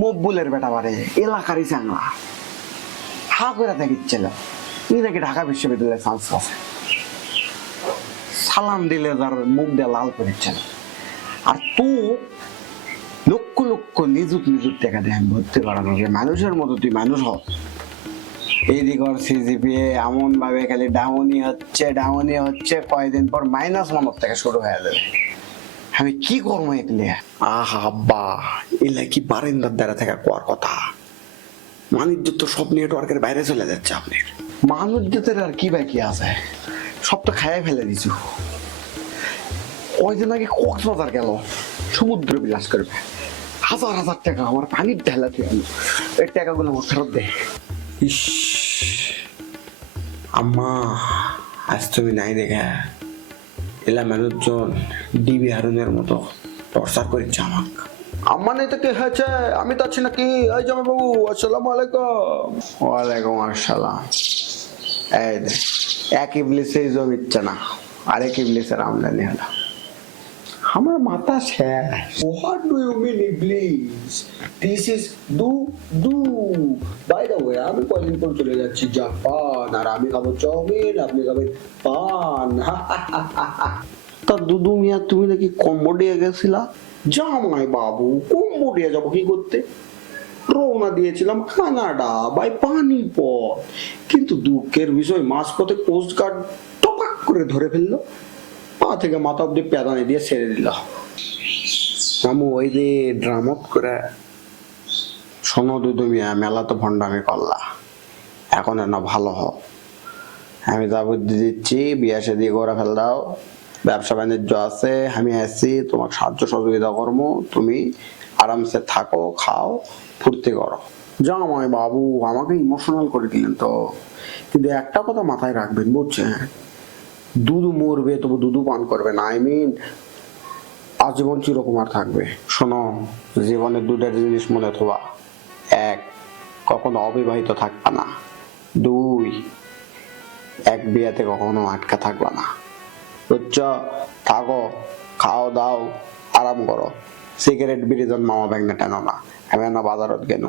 মকবুলের বেটা বারে এলাকারই চাংলা হা করে থাকিচ্ছিল তুই নাকি ঢাকা বিশ্ববিদ্যালয়ে চান্স আছে সালাম দিলে তার মুখ দিয়ে লাল করেছিল আর তুই লক্ষ লক্ষ নিযুত নিযুত টাকা দিয়ে আমি ভর্তি করানো মানুষের মতো তুই মানুষ হ এইদিক ওর সিজিপিএ এমন ভাবে খালি ডাউনি হচ্ছে কয়েকদিন পর -1 থেকে শুরু হয়ে যাবে আমি কি করবো এগুলি আহা আব্বা এলা কি বারিন্দার দ্বারা থেকে কোয়ার কথা মানিজ্য তো সব নেটওয়ার্কের বাইরে চলে যাচ্ছে আপনার মানুষদের আর কি বাকি আছে সব তো খাইয়ে ফেলে দিছু ওই দিন আগে কক্সবাজার গেল সমুদ্র বিলাস করবে হাজার হাজার টাকা আমার পানির ঢেলা তুই এই টাকাগুলো আমার ফেরত দে ইস আম্মা আজ তুমি নাই দেখা এলা মানুষজন ডিবি হারুনের মতো টর্চার করেছে আমাক আম্মা নেই তো কি হয়েছে আমি তো আছি নাকি এই জামাই বাবু আসসালামু আলাইকুম ওয়ালাইকুম আসসালাম এই দেখ এক ইবলিসের জব ইচ্ছে না আরেক ইবলিসের আমদানি হলো আমার মাথা শেষ What do you mean, Iblis? This is do. By the way, আমি কদিন পর চলে যাচ্ছি জাপান আর আমি খাবো চাউমিন আপনি খাবেন পান তা দুদু মিয়া তুমি নাকি কম্বোডিয়া গেছিলা জামাই বাবু কম্বোডিয়া যাবো কি করতে রওনা দিয়েছিলাম কানাডা বাই পানিপথ কিন্তু দুঃখের বিষয় মাঝপথে কোস্ট গার্ড টপাক করে ধরে ফেললো পা থেকে মাথা অব্দি পেদানি দিয়ে ছেড়ে দিল মামু ওই যে ড্রামত করে শোনো দুদু মিয়া মেলা তো ভণ্ডামি করলা এখন না ভালো হ আমি যা বুদ্ধি দিচ্ছি বিয়া শাদী করে ফেল দাও ব্যবসা বাণিজ্য আছে আমি আছি তোমাকে সাহায্য সহযোগিতা করবো তুমি আরামসে থাকো খাও ফুর্তি করো জামাই বাবু আমাকে ইমোশনাল করে দিলেন তো কিন্তু একটা কথা মাথায় রাখবেন বুঝছেন দুধু মরবে তবু দুধু পান করবে না আজীবন চিরকুমার থাকবে শোনো জীবনের দুধের জিনিস মনে থোবা 1 কখনো অবিবাহিত থাকবা না 2 এক বিয়াতে কখনো আটকা থাকবা না বুঝছ থাকো খাও দাও আরাম করো সিগারেট বিড়ি জন মামা ব্যাগ না টানো না আমি না বাজারত গেল